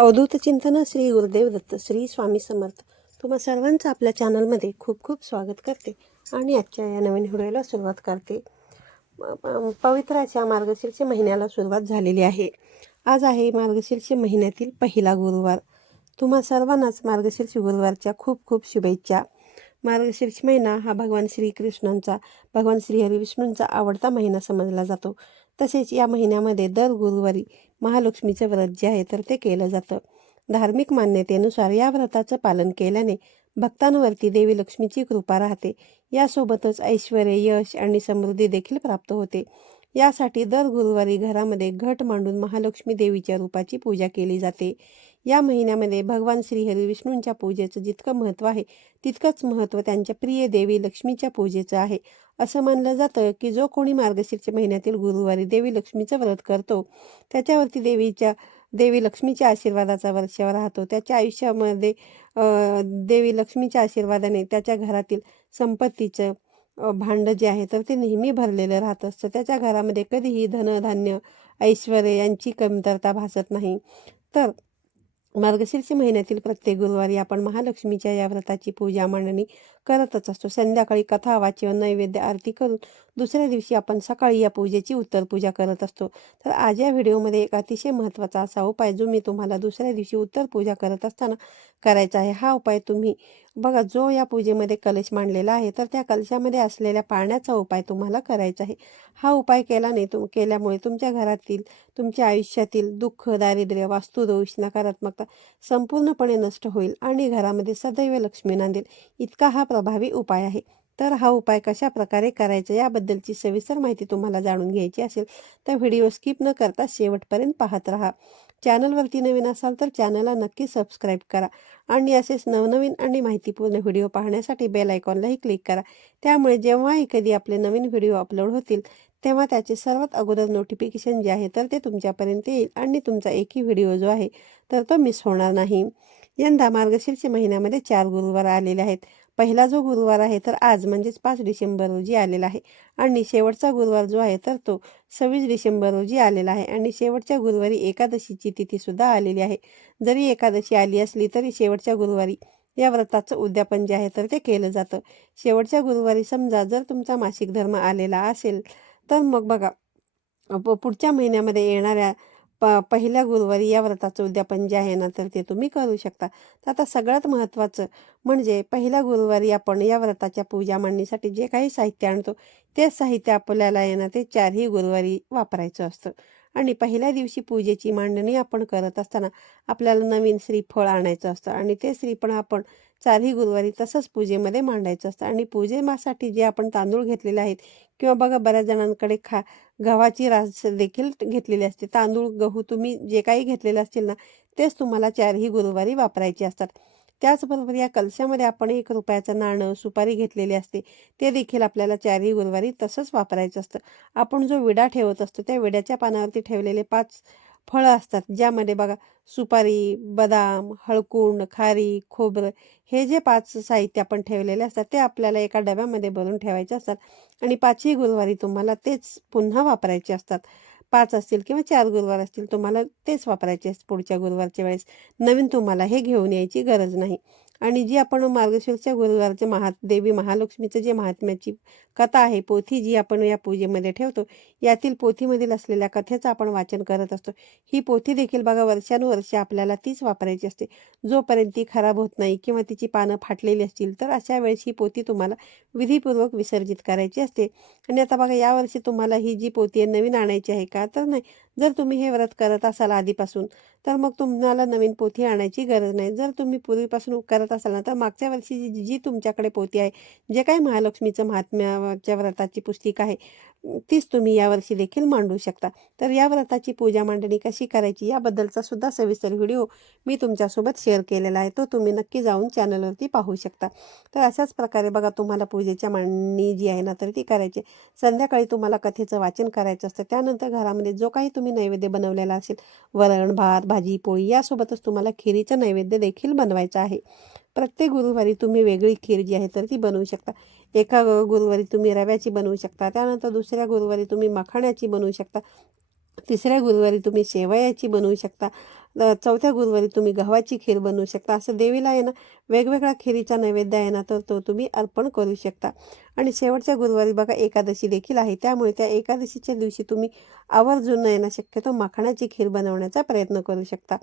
अवधूत चिंतन श्री गुरुदेव दत्त श्री स्वामी समर्थ. तुम्हा सर्वांचं आपल्या चॅनलमध्ये खूप खूप स्वागत करते आणि आजच्या या नवीन व्हिडिओला सुरुवात करते. पवित्राच्या मार्गशीर्ष महिन्याला सुरुवात झालेली आहे. आज आहे मार्गशीर्ष महिन्यातील पहिला गुरुवार. तुम्हा सर्वांनाच मार्गशीर्ष गुरुवारच्या खूप खूप शुभेच्छा. मार्गशीर्ष महिना हा भगवान श्रीकृष्णांचा, भगवान श्रीहरिविष्णूंचा आवडता महिना समजला जातो. तसेच या महिन्यामध्ये दर गुरुवारी महालक्ष्मीचं व्रत जे आहे तर ते केलं जातं. धार्मिक मान्यतेनुसार या व्रताचं पालन केल्याने भक्तांवरती देवी लक्ष्मीची कृपा राहते. यासोबतच ऐश्वर, यश आणि समृद्धी देखील प्राप्त होते. यासाठी दर गुरुवारी घरामध्ये घट मांडून महालक्ष्मी देवीच्या रूपाची पूजा केली जाते. या महिन्यामध्ये भगवान श्रीहरी विष्णूंच्या पूजेचं जितकं महत्त्व आहे तितकंच महत्त्व त्यांच्या प्रिय देवी लक्ष्मीच्या पूजेचं आहे. असं मानलं जातं की जो कोणी मार्गशीर्ष महिन्यातील गुरुवारी देवी लक्ष्मीचं व्रत करतो त्याच्यावरती देवी लक्ष्मीच्या आशीर्वादाचा वर्षाव राहतो. त्याच्या आयुष्यामध्ये देवी लक्ष्मीच्या आशीर्वादाने त्याच्या घरातील संपत्तीचं भांडं जे आहे तर ते नेहमी भरलेलं राहत असतं. त्याच्या घरामध्ये कधीही धनधान्य, ऐश्वर यांची कमतरता भासत नाही. तर मार्गशीर्ष महिन्यातील प्रत्येक गुरुवारी आपण महालक्ष्मीच्या या व्रताची पूजा मांडणी करतच असतो. संध्याकाळी कथा वाचन, नैवेद्य, आरती करून दुसऱ्या दिवशी आपण सकाळी या पूजेची उत्तर पूजा करत असतो. तर आज या व्हिडिओमध्ये एक अतिशय महत्त्वाचा असा उपाय जो मी तुम्हाला दुसऱ्या दिवशी उत्तर पूजा करत असताना करायचा आहे. हा उपाय तुम्ही बघा, जो या पूजेमध्ये कलश मांडलेला आहे तर त्या कलशामध्ये असलेल्या पाण्याचा उपाय तुम्हाला करायचा आहे. हा उपाय केल्यामुळे तुमच्या घरातील, तुमच्या आयुष्यातील दुःख, दारिद्र्य, वास्तुदोष, नकारात्मकता संपूर्णपणे नष्ट होईल आणि घरामध्ये सदैव लक्ष्मी नांदेल, इतका हा प्रभावी उपाय आहे. तर हा उपाय कशा प्रकारे करायचा याबद्दलची सविस्तर माहिती तुम्हाला जाणून घ्यायची असेल तर व्हिडिओ स्किप न करता शेवटपर्यंत पाहत राहा. चॅनलवरती नवीन असाल तर चॅनलला नक्की सबस्क्राईब करा आणि असेच नवनवीन आणि माहितीपूर्ण व्हिडिओ पाहण्यासाठी बेल आयकॉनलाही क्लिक करा. त्यामुळे जेव्हाही कधी आपले नवीन व्हिडिओ अपलोड होतील तेव्हा त्याचे सर्वात अगोदर नोटिफिकेशन जे आहे तर ते तुमच्यापर्यंत येईल आणि तुमचा एकही व्हिडिओ जो आहे तर तो मिस होणार नाही. यंदा मार्गशीर्ष महिन्यामध्ये 4 गुरुवार आलेले आहेत. पहिला जो गुरुवार आहे तर आज म्हणजेच 5 डिसेंबर रोजी आलेला आहे आणि शेवटचा गुरुवार जो आहे तर तो 26 डिसेंबर रोजी आलेला आहे आणि शेवटच्या गुरुवारी एकादशीची तिथीसुद्धा आलेली आहे. जरी एकादशी आली असली तरी शेवटच्या गुरुवारी या व्रताचं उद्यापन जे आहे तर ते केलं जातं. शेवटच्या गुरुवारी समजा जर तुमचा मासिक धर्म आलेला असेल तर मग बघा, पुढच्या महिन्यामध्ये येणाऱ्या पहिल्या गुरुवारी या व्रताचं उद्यापन जे आहे ना तर ते तुम्ही करू शकता. तर आता सगळ्यात महत्त्वाचं म्हणजे पहिल्या गुरुवारी आपण या व्रताच्या पूजा मांडणीसाठी जे काही साहित्य आणतो तेच साहित्य आपल्याला आहे ना ते 4ही गुरुवारी वापरायचं असतं. आणि पहिल्या दिवशी पूजेची मांडणी आपण करत असताना आपल्याला नवीन श्रीफळ आणायचं असतं आणि ते श्रीफळ आपण 4ही गुरुवारी तसंच पूजेमध्ये मांडायचं असतं. आणि पूजेसाठी जे आपण तांदूळ घेतलेले आहेत किंवा बघा बऱ्याच जणांकडे गव्हाची रास देखील घेतलेली असते. तांदूळ, गहू तुम्ही जे काही घेतलेले असतील ना तेच तुम्हाला 4ही गुरुवारी वापरायचे असतात. त्याचबरोबर या कलशामध्ये आपण 1 रुपयाचं नाणं, सुपारी घेतलेली असते, ते देखील आपल्याला 4ही गुरुवारी तसंच वापरायचं असतं. आपण जो विडा ठेवत असतो त्या विड्याच्या पानावरती ठेवलेले 5 फळं असतात, ज्यामध्ये बघा सुपारी, बदाम, हळकुंड, खारी, खोबरं हे जे 5 साहित्य आपण ठेवलेले असतात ते आपल्याला एका डब्यामध्ये भरून ठेवायचे असतात आणि 5ही गुरुवारी तुम्हाला तेच पुन्हा वापरायचे असतात. 5 असतील किंवा 4 गुरुवार असतील तुम्हाला तेच वापरायचे असते पुढच्या गुरुवारच्या वेळेस. नवीन तुम्हाला हे घेऊन यायची गरज नाही. आणि जी आपण मार्गशीर्षच्या गुरुवारचे देवी महालक्ष्मीचं जे महात्म्याची कथा आहे, पोथी जी आपण या पूजेमध्ये ठेवतो, यातील पोथीमधील असलेल्या कथेचं आपण वाचन करत असतो. ही पोथी देखील बघा वर्षानुवर्षे आपल्याला तीच वापरायची असते जोपर्यंत ती खराब होत नाही किंवा तिची पानं फाटलेली असतील तर अशा वेळेस ही पोथी तुम्हाला विधीपूर्वक विसर्जित करायची असते. आणि आता बघा यावर्षी तुम्हाला ही जी पोथी आहे नवीन आणायची आहे का तर नाही. जर तुम्ही हे व्रत करत असाल आधीपासून तर मग तुम्हाला नवीन पोथी आणायची गरज नाही. जर तुम्ही पूर्वीपासून करत असाल ना तर मागच्या वर्षी जी जी तुमच्याकडे पोथी आहे, जे काही महालक्ष्मीचं महात्म्याच्या व्रताची पुस्तिका आहे तीच तुम्ही यावर्षी देखील मांडू शकता. तर या व्रताची पूजा मांडणी कशी करायची याबद्दलचा सुद्धा सविस्तर व्हिडिओ मी तुमच्यासोबत शेअर केलेला आहे, तो तुम्ही नक्की जाऊन चॅनलवरती पाहू शकता. तर अशाच प्रकारे बघा तुम्हाला पूजेच्या मांडणी जी आहे ना तर ती करायची. संध्याकाळी तुम्हाला कथेचं वाचन करायचं असतं. त्यानंतर घरामध्ये जो काही तुम्ही नैवेद्य बनवलेला असेल, वरण, भात, भाजी, पोळी यासोबतच तुम्हाला खिरीचं नैवेद्य देखील बनवायचं आहे. प्रत्येक गुरुवारी तुम्ही वेगळी खीर जी आहे तर ती बनवू शकता. एका गुरुवारी तुम्ही रव्याची बनवू शकता, त्यानंतर दुसऱ्या गुरुवारी तुम्ही मखाण्याची बनवू शकता, तिसऱ्या गुरुवारी तुम्ही शेवयाची बनवू शकता चौथ्या गुरुवारी तुम्ही गव्हाची खीर बनवू शकता. असं देवीला आहे ना वेगवेगळ्या खिरीचा नैवेद्य आहे ना तर तो तुम्ही अर्पण करू शकता. आणि शेवटच्या गुरुवारी बघा एकादशी देखील आहे, त्यामुळे त्या एकादशीच्या दिवशी तुम्ही आवर्जून आहे ना शक्यतो माखणाची खीर बनवण्याचा प्रयत्न करू शकता.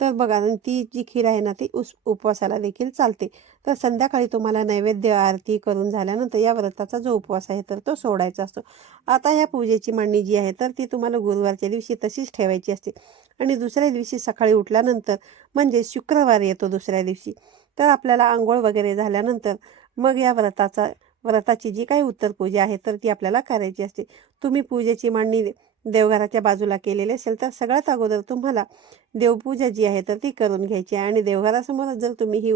तर बघा आणि ती जी खीर आहे ना ती उपवासाला देखील चालते. तर संध्याकाळी तुम्हाला नैवेद्य आरती करून झाल्यानंतर या व्रताचा जो उपवास आहे तर तो सोडायचा असतो. आता या पूजेची मांडणी जी आहे तर ती तुम्हाला गुरुवारच्या दिवशी तशीच ठेवायची असते. आणि दुसऱ्या दिवशी सकाळी उठल्यानंतर म्हणजे शुक्रवार येतो दुसऱ्या दिवशी, तर आपल्याला आंघोळ वगैरे झाल्यानंतर मग या व्रताची जी काही उत्तर पूजा आहे तर ती आपल्याला करायची असते. तुम्ही पूजेची मांडणी देवघराच्या बाजूला केलेली असेल तर सगळ्यात अगोदर तुम्हाला देवपूजा जी आहे तर ती करून घ्यायची आहे. आणि देवघरासमोरच जर तुम्ही ही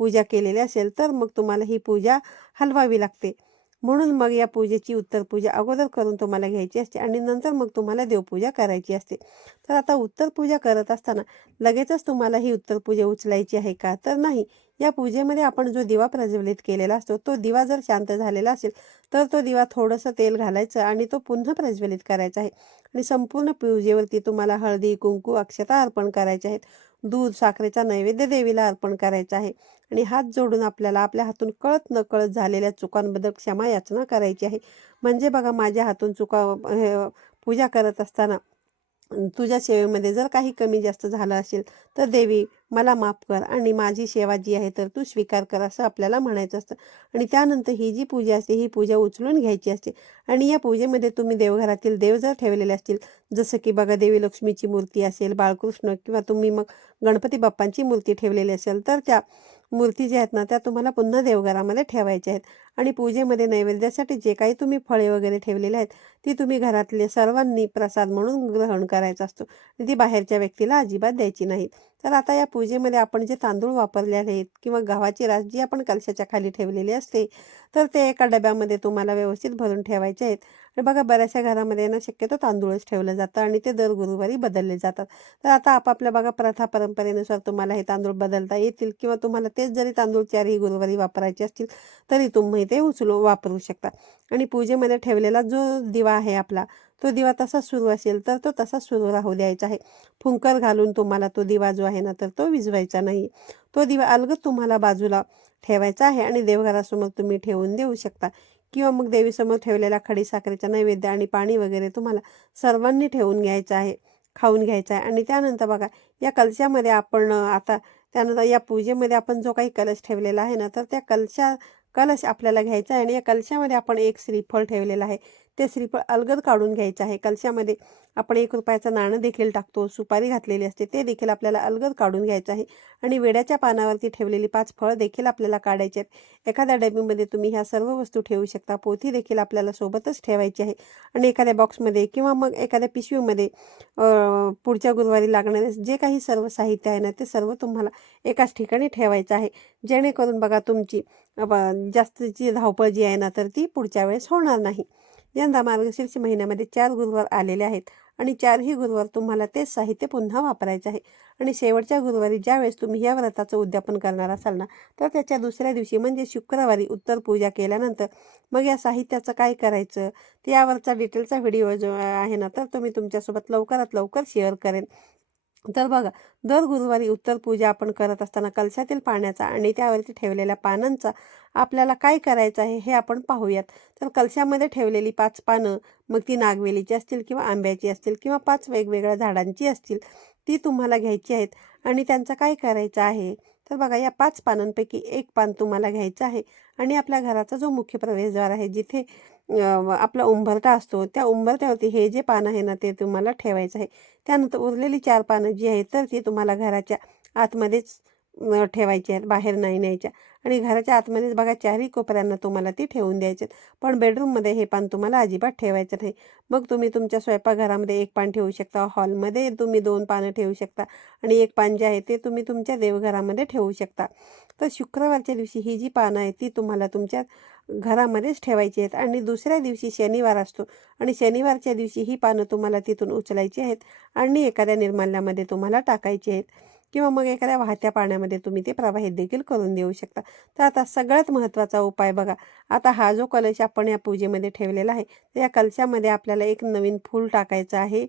पूजा केलेली असेल तर मग तुम्हाला ही पूजा हलवावी लागते. म्हणून मग या पूजेची उत्तर पूजा अगोदर करून तुम्हाला घ्यायची असते आणि नंतर मग तुम्हाला देवपूजा करायची असते. तर आता उत्तर पूजा करत असताना लगेचच तुम्हाला ही उत्तर पूजा उचलायची आहे का, तर नाही. या पूजेमध्ये आपण जो दिवा प्रज्वलित केलेला असतो तो दिवा जर शांत झालेला असेल तर तो दिवा थोडंसं तेल घालायचं आणि तो पुन्हा प्रज्वलित करायचा आहे. आणि संपूर्ण पूजेवरती तुम्हाला हळदी कुंकू अक्षता अर्पण करायचे आहेत. दूध साखरेचा नैवेद्य देवीला अर्पण करायचा आहे. आणि हात जोडून आपल्याला आपल्या हातून कळत नकळत झालेल्या चुकांबद्दल क्षमा याचना करायची आहे. म्हणजे बघा माझ्या हातून पूजा करत असताना तुझ्या सेवेमध्ये जर काही कमी जास्त झालं असेल तर देवी मला माफ कर आणि माझी सेवा जी आहे तर तू स्वीकार कर असं आपल्याला म्हणायचं असतं. आणि त्यानंतर ही जी पूजा असते ही पूजा उचलून घ्यायची असते. आणि या पूजेमध्ये तुम्ही देवघरातील देव जर ठेवलेले असतील, जसं की बघा देवी लक्ष्मीची मूर्ती असेल, बाळकृष्ण किंवा तुम्ही मग गणपती बाप्पांची मूर्ती ठेवलेली असेल तर त्या मूर्ती ज्या आहेत ना त्या तुम्हाला पुन्हा देवघरामध्ये ठेवायच्या आहेत. आणि पूजेमध्ये नैवेद्यासाठी जे काही तुम्ही फळे वगैरे ठेवलेले आहेत ती तुम्ही घरातले सर्वांनी प्रसाद म्हणून ग्रहण करायचा असतो. ती बाहेरच्या व्यक्तीला अजिबात द्यायची नाही. तर आता या पूजेमध्ये आपण जे तांदूळ वापरले आहेत किंवा गव्हाची रास जी आपण कलशाच्या खाली ठेवलेली असते तर ते एका डब्यामध्ये तुम्हाला व्यवस्थित भरून ठेवायचे आहेत. आणि बघा बऱ्याचशा घरामध्ये ना शक्यतो तांदूळच ठेवलं जातं आणि ते दर गुरुवारी बदलले जातात. तर आता आपापल्या बघा प्रथा परंपरेनुसार तुम्हाला हे तांदूळ बदलता येतील किंवा तुम्हाला तेच जरी तांदूळ चारही गुरुवारी वापरायचे असतील तरी तुम्ही ते वापरू शकता. आणि पूजेमध्ये ठेवलेला जो दिवा आहे आपला तो दिवा तसा सुरू असेल तर तो तसा सुरू राहू द्यायचा आहे. फुंकर घालून तुम्हाला तो दिवा जो आहे ना तर तो विझवायचा नाही. तो दिवा अलगद तुम्हाला बाजूला ठेवायचा आहे आणि देवघरासमोर तुम्ही ठेवून देऊ शकता. किंवा मग देवीसमोर ठेवलेला खडीसाखरेचा नैवेद्य आणि पाणी वगैरे तुम्हाला सर्वांनी ठेवून घ्यायचं आहे, खाऊन घ्यायचं आहे. आणि त्यानंतर बघा या कलशामध्ये आपण आता त्यानंतर या पूजेमध्ये आपण जो काही कलश ठेवलेला आहे ना तर त्या कलश आपल्याला घ्यायचा आहे. आणि या कलशामध्ये आपण एक श्रीफळ ठेवलेलं आहे ते श्रीफळ अलगद काढून घ्यायचं आहे. कलशामध्ये आपण ₹1 नाणं देखील टाकतो, सुपारी घातलेली असते ते देखील आपल्याला अलगद काढून घ्यायचं आहे. आणि विड्याच्या पानावरती ठेवलेली 5 फळं देखील आपल्याला काढायची आहेत. एखाद्या डबीमध्ये तुम्ही ह्या सर्व वस्तू ठेवू शकता. पोथी देखील आपल्याला सोबतच ठेवायची आहे. आणि एखाद्या बॉक्समध्ये किंवा मग एखाद्या पिशवीमध्ये पुढच्या गुरुवारी लागणारे जे काही सर्व साहित्य आहे ना ते सर्व तुम्हाला एकाच ठिकाणी ठेवायचं आहे. जेणेकरून बघा तुमची जास्तीची धावपळ जी आहे ना तर ती पुढच्या वेळेस होणार नाही. यंदा मार्गशीर्ष महिन्यामध्ये 4 गुरुवार आलेले आहेत आणि 4ही गुरुवार तुम्हाला तेच साहित्य पुन्हा वापरायचे आहे. आणि शेवटच्या गुरुवारी ज्यावेळेस तुम्ही या व्रताचं उद्यापन करणार असाल ना तर त्याच्या दुसऱ्या दिवशी म्हणजे शुक्रवारी उत्तर पूजा केल्यानंतर मग या साहित्याचं काय करायचं ते यावरचा डिटेलचा व्हिडिओ जो आहे ना तर तो मी तुमच्यासोबत लवकरात लवकर शेअर करेन. तर बघा दर गुरुवारी उत्तर पूजा आपण करत असताना कलशातील पाण्याचा आणि त्यावरती ठेवलेल्या पानांचा आपल्याला काय करायचं आहे हे आपण पाहूयात. तर कलशामध्ये ठेवलेली 5 पानं मग ती नागवेलीची असतील किंवा आंब्याची असतील किंवा 5 वेगवेगळ्या झाडांची असतील ती तुम्हाला घ्यायची आहेत. आणि त्यांचं काय करायचं आहे तर बघा या 5 पानांपैकी एक पान तुम्हाला घ्यायचं आहे आणि आपल्या घराचा जो मुख्य प्रवेशद्वार आहे जिथे आपला उंबरठा असतो त्या उंबरठ्यावरती हे जे पान आहे ना ते तुम्हाला ठेवायचं आहे. त्यानंतर उरलेली 4 पानं जी आहेत तर ती तुम्हाला घराच्या आतमध्येच ठेवायची आहेत, बाहेर नाही न्यायच्या. आणि घराच्या आतमध्येच बघा 4ही कोपऱ्यांना तुम्हाला ती ठेवून द्यायची आहेत. पण बेडरूममध्ये हे पान तुम्हाला अजिबात ठेवायचं नाही. मग तुम्ही तुमच्या स्वयंपाकघरामध्ये 1 पान ठेवू शकता, हॉलमध्ये तुम्ही 2 पानं ठेवू शकता आणि 1 पान जे आहे ते तुम्ही तुमच्या देवघरामध्ये ठेवू शकता. तर शुक्रवारच्या दिवशी ही जी पानं आहेत ती तुम्हाला तुमच्या घरामध्येच ठेवायची आहेत. आणि दुसऱ्या दिवशी शनिवार असतो आणि शनिवारच्या दिवशी ही पानं तुम्हाला तिथून उचलायची आहेत आणि एखाद्या निर्माल्यामध्ये तुम्हाला टाकायची आहेत किंवा मग एखाद्या वाहत्या पाण्यामध्ये तुम्ही ते प्रवाहित देखील करून देऊ शकता. तर आता सगळ्यात महत्त्वाचा उपाय बघा, आता हा जो कलश आपण या पूजेमध्ये ठेवलेला आहे तर या कलशामध्ये आपल्याला एक नवीन फूल टाकायचं आहे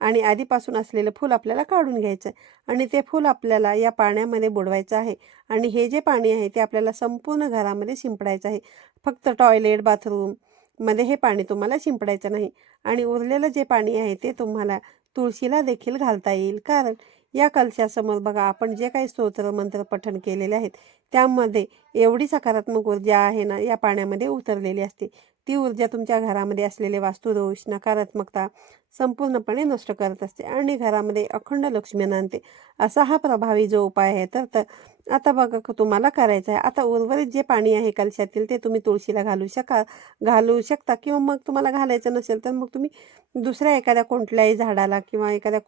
आणि आधीपासून असलेलं फूल आपल्याला काढून घ्यायचं आहे आणि ते फूल आपल्याला या पाण्यामध्ये बुडवायचं आहे. आणि हे जे पाणी आहे ते आपल्याला संपूर्ण घरामध्ये शिंपडायचं आहे. फक्त टॉयलेट बाथरूममध्ये हे पाणी तुम्हाला शिंपडायचं नाही. आणि उरलेलं जे पाणी आहे ते तुम्हाला तुळशीला देखील घालता येईल. कारण या कलशासमोर बघा, आपण जे काही स्तोत्र मंत्र पठण केलेले आहेत त्यामध्ये एवढी सकारात्मक ऊर्जा आहे ना, या पाण्यामध्ये उतरलेली असते. ती ऊर्जा तुमच्या घरामध्ये असलेले वास्तुदोष, नकारात्मकता संपूर्णपणे नष्ट करत असते आणि घरामध्ये अखंड लक्ष्मी आणते. असा हा प्रभावी जो उपाय आहे. तर आता बघा तुम्हाला करायचं आहे. आता उर्वरित जे पाणी आहे कलशातील ते तुम्ही तुळशीला घालू शकता किंवा मग तुम्हाला घालायचं नसेल तर मग तुम्ही दुसऱ्या एखाद्या कोणत्याही झाडाला किंवा एखाद्या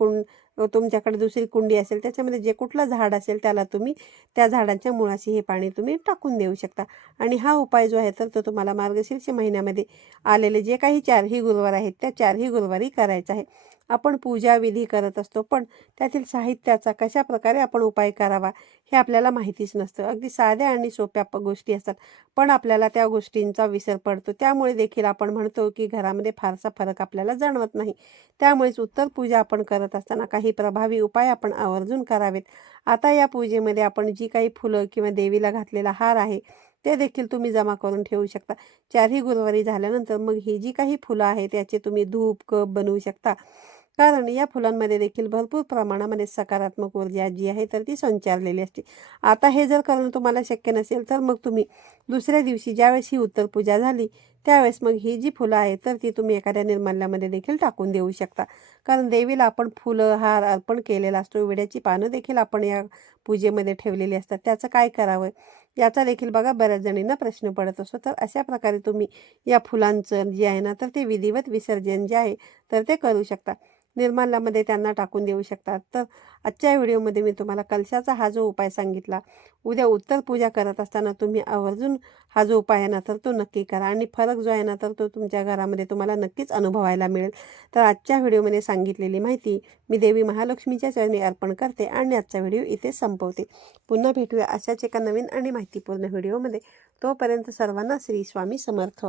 तुमच्याकडे दुसरी कुंडी असेल त्याच्यामध्ये जे कुठलं झाड असेल त्याला तुम्ही त्या झाडाच्या मुळाशी हे पाणी तुम्ही टाकून देऊ शकता. आणि हा उपाय जो आहे तर तो तुम्हाला मार्गशीर्ष महिन्यामध्ये आलेले जे काही 4ही गुरुवार आहेत त्या 4ही गुरुवारी करायचा आहे. आपण पूजा विधी करत असतो, पण त्यातील साहित्याचा कशा प्रकारे आपण उपाय करावा हे आपल्याला माहितीच नसतं. अगदी साध्या आणि सोप्या गोष्टी असतात, पण आपल्याला त्या गोष्टींचा विसर पडतो. त्यामुळे देखील आपण म्हणतो की घरामध्ये फारसा फरक आपल्याला जाणवत नाही. त्यामुळेच उत्तर पूजा आपण करत असताना काही प्रभावी उपाय आपण आवर्जून करावेत. आता या पूजेमध्ये आपण जी काही फुलं किंवा देवीला घातलेला हार आहे ते देखील तुम्ही जमा करून ठेवू शकता. 4ही गुरुवारी झाल्यानंतर मग ही जी काही फुलं आहेत त्याचे तुम्ही धूप कप बनवू शकता. कारण या फुलांमध्ये देखील भरपूर प्रमाणामध्ये सकारात्मक ऊर्जा जी आहे तर ती संचारलेली असते. आता हे जर करणं तुम्हाला शक्य नसेल तर मग तुम्ही दुसऱ्या दिवशी ज्यावेळेस ही उत्तर पूजा झाली त्यावेळेस मग ही जी फुलं आहेत तर ती तुम्ही एखाद्या निर्माल्यामध्ये देखील टाकून देऊ शकता. कारण देवीला आपण फुलं हार अर्पण केलेला असतो. विड्याची पानं देखील आपण या पूजेमध्ये ठेवलेली असतात. त्याचं काय करावं याचा देखील बघा बऱ्याच जणींना प्रश्न पडत असतो. तर अशा प्रकारे तुम्ही या फुलांचं जे आहे ना तर ते विधिवत विसर्जन जे आहे तर ते करू शकता. निर्माल्यामध्ये त्यांना टाकून देऊ शकतात. तर आजच्या व्हिडिओमध्ये मी तुम्हाला कलशाचा हा जो उपाय सांगितला, उद्या उत्तर पूजा करत असताना तुम्ही आवर्जून हा जो उपाय आहे ना तर तो नक्की करा आणि फरक जो आहे ना तर तो तुमच्या घरामध्ये तुम्हाला नक्कीच अनुभवायला मिळेल. तर आजच्या व्हिडिओमध्ये सांगितलेली माहिती मी देवी महालक्ष्मीच्या चरणी अर्पण करते आणि आजचा व्हिडिओ इथे संपवते. पुन्हा भेटूया अशाच एका नवीन आणि माहितीपूर्ण व्हिडिओमध्ये. तोपर्यंत सर्वांना श्री स्वामी समर्थ.